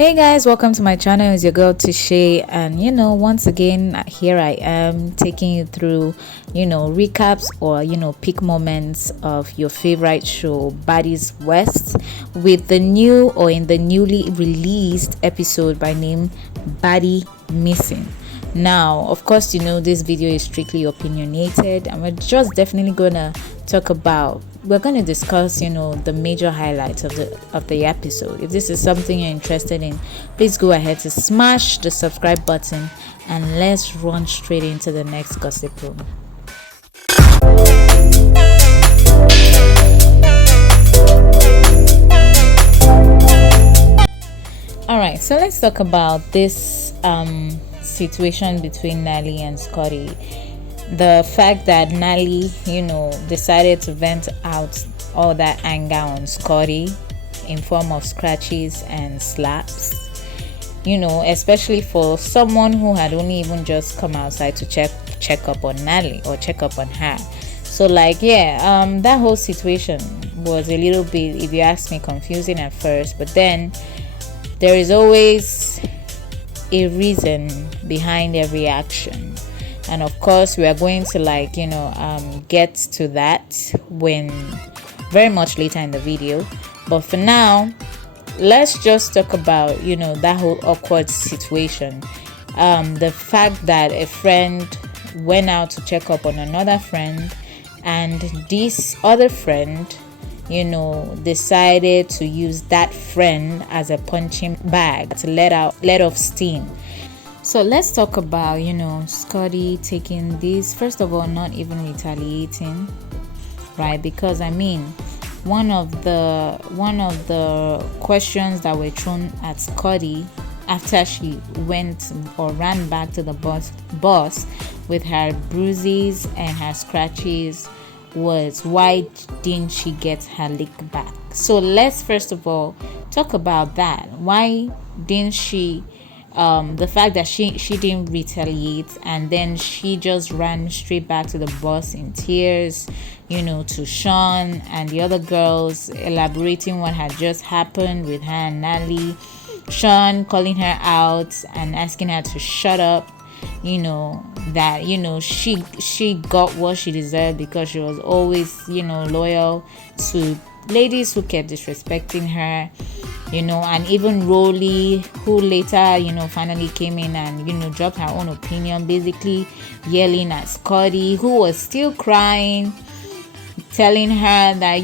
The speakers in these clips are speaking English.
Hey guys, welcome to my channel. It's your girl Tishay, and once again here I am taking you through recaps or peak moments of your favorite show Baddies West with the new or in the newly released episode by name Baddie Missing. Now, of course, this video is strictly opinionated, and we're just definitely gonna discuss the major highlights of the episode. If this is something you're interested in, please go ahead to smash the subscribe button and let's run straight into the next gossip room. All right, so let's talk about this situation between Nally and Scotty. The fact that Nally, decided to vent out all that anger on Scotty in form of scratches and slaps, especially for someone who had only even just come outside to check up on Nally or check up on her. So that whole situation was a little bit, if you ask me, confusing at first, but then there is always a reason behind every action. And of course, we are going to get to that when very much later in the video. But for now, let's just talk about, that whole awkward situation. The fact that a friend went out to check up on another friend, and this other friend, decided to use that friend as a punching bag to let off steam. So let's talk about, Scotty taking this, first of all, not even retaliating, right? Because one of the questions that were thrown at Scotty after she went or ran back to the bus with her bruises and her scratches was, why didn't she get her lick back? So let's first of all talk about that. Why didn't she? The fact that she didn't retaliate, and then she just ran straight back to the bus in tears, to Sean and the other girls, elaborating what had just happened with her and Nally. Sean calling her out and asking her to shut up, that she got what she deserved because she was always loyal to ladies who kept disrespecting her. And even Rolly, who later, finally came in and, dropped her own opinion, basically yelling at Scotty, who was still crying, telling her that,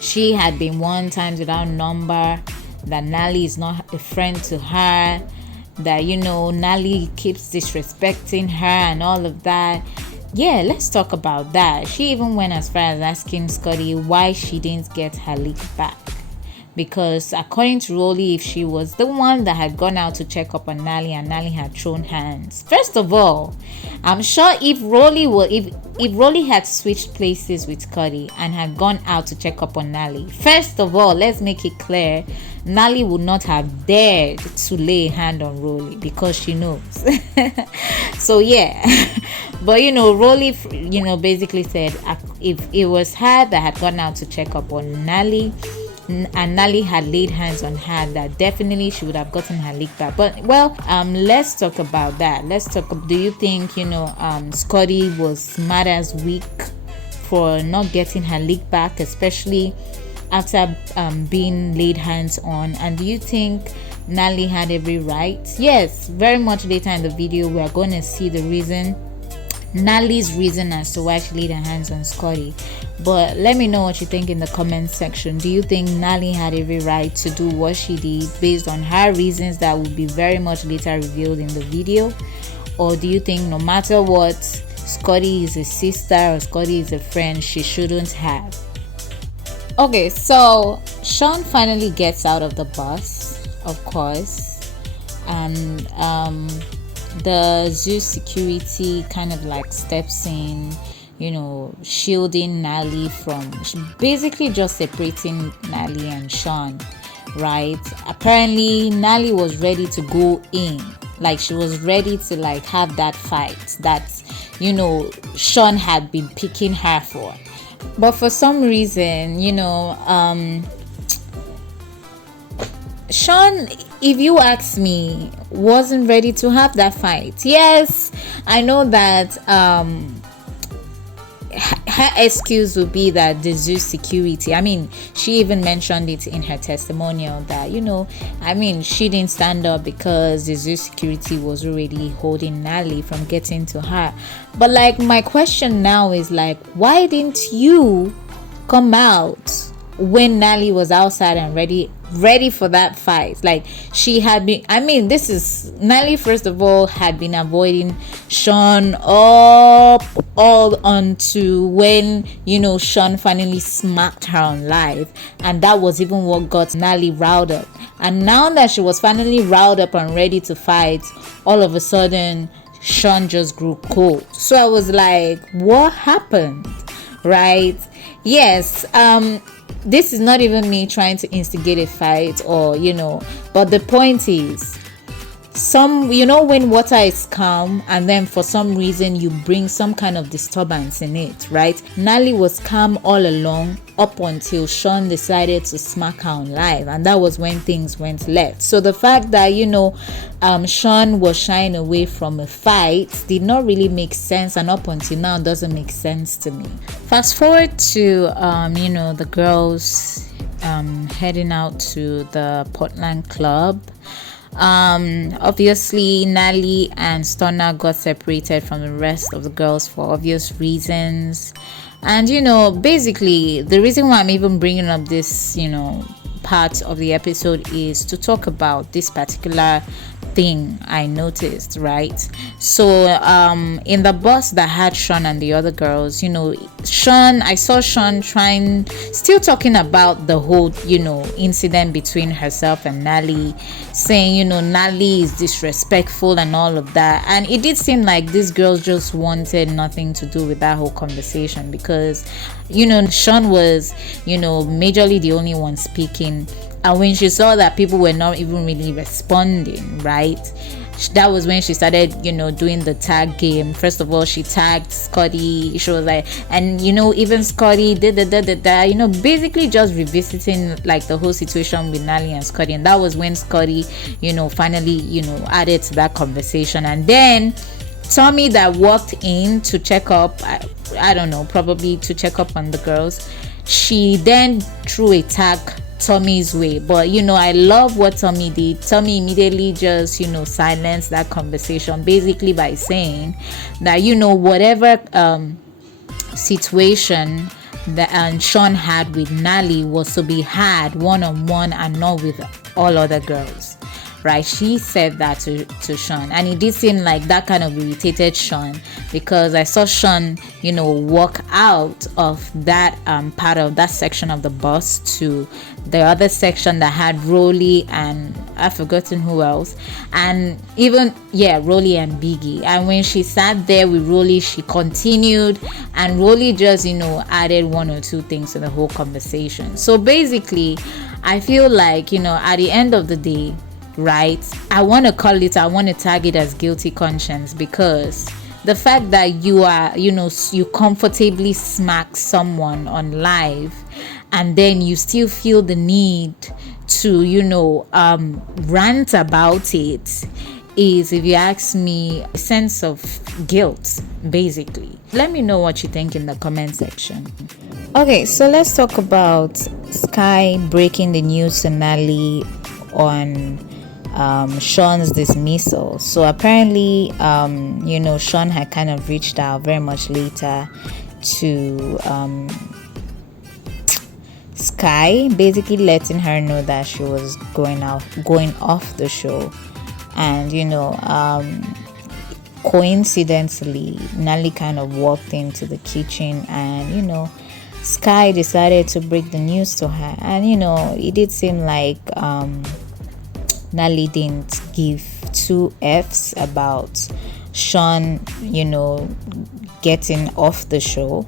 she had been one time without number, that Nally is not a friend to her, that, Nally keeps disrespecting her and all of that. Yeah, let's talk about that. She even went as far as asking Scotty why she didn't get her lick back. Because according to Rolly, if she was the one that had gone out to check up on Nally and Nally had thrown hands, first of all, I'm sure if Rolly had switched places with Scotty and had gone out to check up on Nally, first of all, let's make it clear, Nally would not have dared to lay a hand on Rolly because she knows. So yeah, but Rolly, basically said if it was her that had gone out to check up on Nally, and Nally had laid hands on her, that definitely she would have gotten her lick back. But let's talk about that. Do you think Scotty was mad as weak for not getting her lick back, especially after being laid hands on? And do you think Nally had every right? Yes, very much later in the video we are going to see the reason, Nally's reason as to why she laid her hands on Scotty. But let me know what you think in the comment section. Do you think Nally had every right to do what she did based on her reasons that will be very much later revealed in the video? Or do you think no matter what, Scotty is a sister or Scotty is a friend she shouldn't have? Okay, so Sean finally gets out of the bus, of course, and the zoo security kind of steps in, shielding Nally from, basically just separating Nally and Sean, right? Apparently Nally was ready to go in, she was ready to have that fight that Sean had been picking her for. But for some reason, Sean, if you ask me, wasn't ready to have that fight. Yes, I know that her excuse would be that the zoo security. I mean, she even mentioned it in her testimonial that, she didn't stand up because the zoo security was already holding Nally from getting to her. But like, my question now is like, why didn't you come out when Nally was outside and ready for that fight? Like, she had been, this is Nally, first of all, had been avoiding Sean all onto when Sean finally smacked her on live, and that was even what got Nally riled up. And now that she was finally riled up and ready to fight, all of a sudden Sean just grew cold. So I was like, what happened? Right? Yes, this is not even me trying to instigate a fight, or but the point is, when water is calm and then for some reason you bring some kind of disturbance in it, right? Nally was calm all along up until Sean decided to smack her on live, and that was when things went left. So the fact that Sean was shying away from a fight did not really make sense, and up until now doesn't make sense to me. Fast forward to the girls heading out to the Portland club. Obviously Nally and Stunner got separated from the rest of the girls for obvious reasons, and basically the reason why I'm even bringing up this part of the episode is to talk about this particular thing I noticed, right? So in the bus that had Sean and the other girls, I saw Sean still talking about the whole incident between herself and Nally, saying Nally is disrespectful and all of that. And it did seem like these girls just wanted nothing to do with that whole conversation, because Sean was majorly the only one speaking. And when she saw that people were not even really responding, right, that was when she started doing the tag game. First of all, she tagged Scotty. She was like, and even Scotty basically just revisiting like the whole situation with Nally and Scotty. And that was when Scotty finally added to that conversation. And then Tommy, that walked in to check up, I don't know, probably to check up on the girls, she then threw a tag Tommy's way. But I love what Tommy did. Tommy immediately just silenced that conversation, basically by saying that whatever situation that Sean had with Nally was to be had one-on-one and not with all other girls, right? She said that to Sean, and it did seem like that kind of irritated Sean, because I saw Sean walk out of that part of that section of the bus to the other section that had Rolly and I've forgotten who else, and even Rolly and Biggie. And when she sat there with Rolly, she continued, and Rolly just added one or two things to the whole conversation. So basically I feel like at the end of the day, right, I want to tag it as guilty conscience, because the fact that you are you comfortably smack someone on live and then you still feel the need to rant about it is, if you ask me, a sense of guilt, basically. Let me know what you think in the comment section. Okay, so let's talk about Sky breaking the news to Nally on Sean's dismissal. So apparently Sean had kind of reached out very much later to Sky, basically letting her know that she was going off the show. And coincidentally, Nally kind of walked into the kitchen, and Sky decided to break the news to her. And it did seem like Nally didn't give two F's about Sean getting off the show,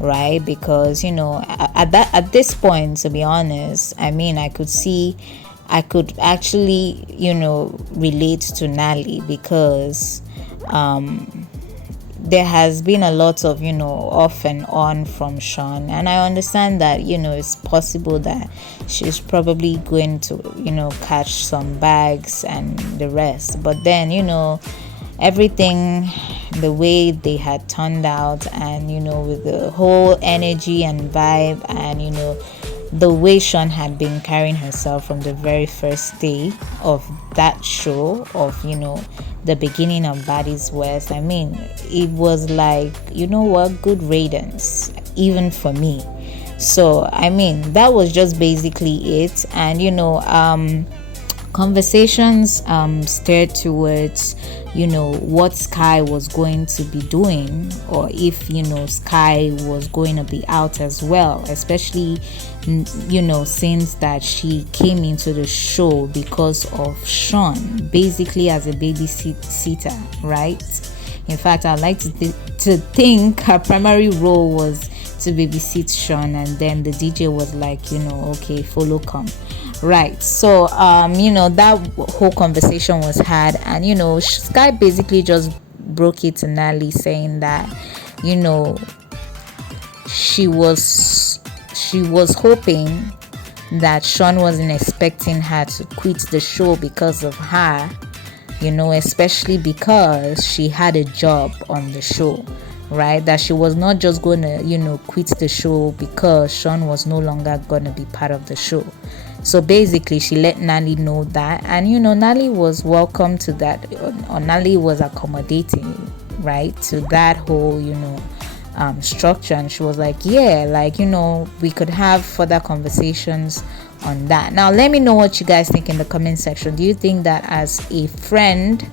right? Because at this point, to be honest, I could actually relate to Nally, because there has been a lot of, off and on from Sean, and I understand that, it's possible that she's probably going to, catch some bags and the rest. But then, everything, the way they had turned out, and with the whole energy and vibe, and the way Sean had been carrying herself from the very first day of that show, of the beginning of Baddies West. I mean, it was like, good riddance, even for me. So I mean, that was just basically it. And conversations steered towards what Sky was going to be doing, or if Sky was going to be out as well, especially since that she came into the show because of Sean, basically as a babysitter, right? In fact, I'd like to think her primary role was to babysit Sean, and then the DJ was like, okay, follow, come. Right. So that whole conversation was had, and Sky basically just broke it to Nally, saying that she was hoping that Sean wasn't expecting her to quit the show because of her, especially because she had a job on the show, right? That she was not just going to quit the show because Sean was no longer going to be part of the show. So basically, she let Nally know that, and Nally was welcome to that, or Nally was accommodating, right, to that whole structure. And she was like, yeah, like we could have further conversations on that. Now let me know what you guys think in the comment section. Do you think that as a friend,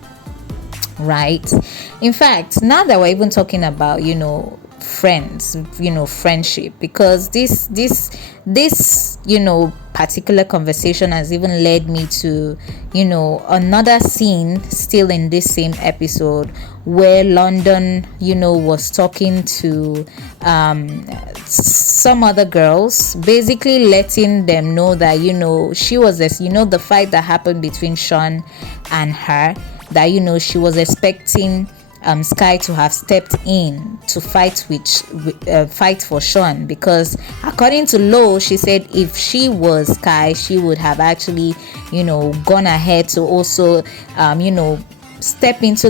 right? In fact, now that we're even talking about friends, friendship, because this particular conversation has even led me to another scene still in this same episode, where London was talking to some other girls, basically letting them know that she was this, the fight that happened between Sean and her, that she was expecting Sky to have stepped in to fight fight for Sean, because according to Lo, she said if she was Sky, she would have actually gone ahead to also jump into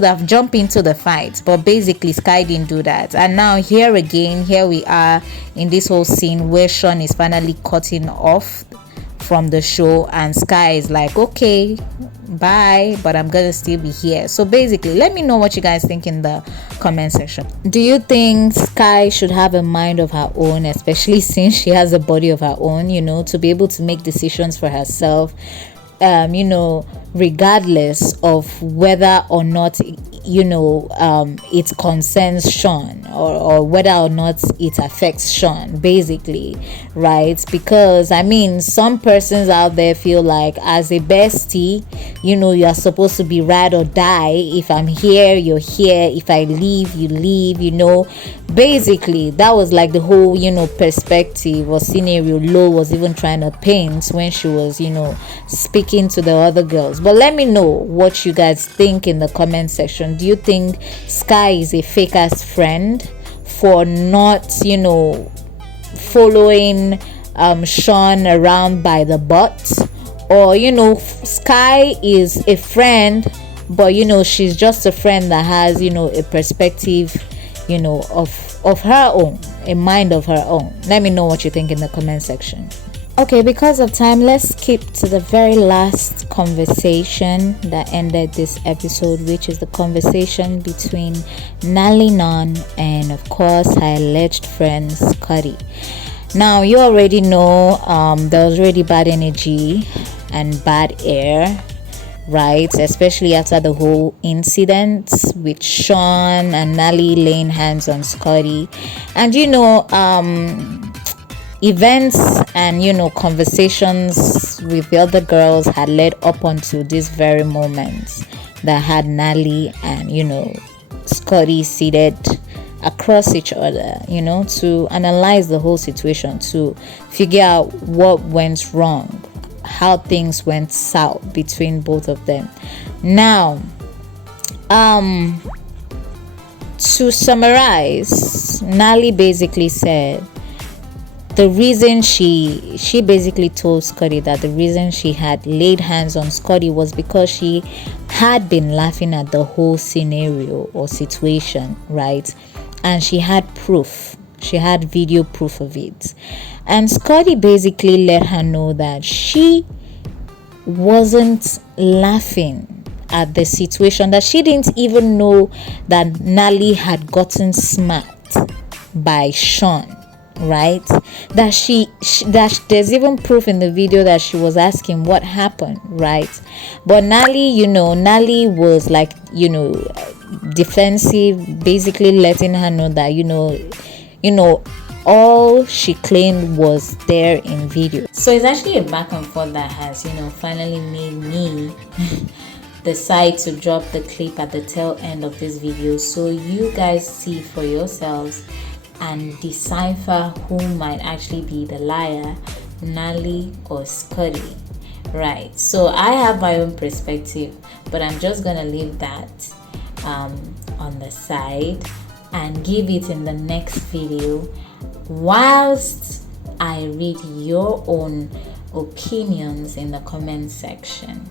the fight. But basically Sky didn't do that, and now here we are in this whole scene where Sean is finally cutting off from the show, and Sky is like, okay, bye, but I'm gonna still be here. So basically, let me know what you guys think in the comment section. Do you think Sky should have a mind of her own, especially since she has a body of her own, to be able to make decisions for herself, regardless of whether or not it concerns Sean, or whether or not it affects Sean, basically, right? Because I mean, some persons out there feel like as a bestie, you are supposed to be ride or die. If I'm here, you're here. If I leave, you leave. Basically, that was like the whole perspective or scenario Lo was even trying to paint when she was speaking to the other girls. But let me know what you guys think in the comment section. Do you think Sky is a fake ass friend for not following Sean around by the butt, or Sky is a friend, but she's just a friend that has a perspective of her own, a mind of her own? Let me know what you think in the comment section. Okay, because of time, let's skip to the very last conversation that ended this episode, which is the conversation between Nally Non and, of course, her alleged friend Scotty. Now, you already know there was really bad energy and bad air, right? Especially after the whole incident with Sean and Nally laying hands on Scotty. And events and conversations with the other girls had led up onto this very moment that had Nally and Scotty seated across each other, to analyze the whole situation, to figure out what went wrong, how things went south between both of them. Now To summarize, Nali basically said the reason she basically told Scotty that the reason she had laid hands on Scotty was because she had been laughing at the whole scenario or situation, right? And she had proof. She had video proof of it. And Scotty basically let her know that she wasn't laughing at the situation, that she didn't even know that Nali had gotten smacked by Sean, right? That there's even proof in the video that she was asking what happened, right? But Nali was like, defensive, basically letting her know that all she claimed was there in video. So it's actually a back and forth that has finally made me decide to drop the clip at the tail end of this video, so you guys see for yourselves and decipher who might actually be the liar, Nali or Scotty, right? So I have my own perspective, but I'm just gonna leave that on the side and give it in the next video whilst I read your own opinions in the comment section.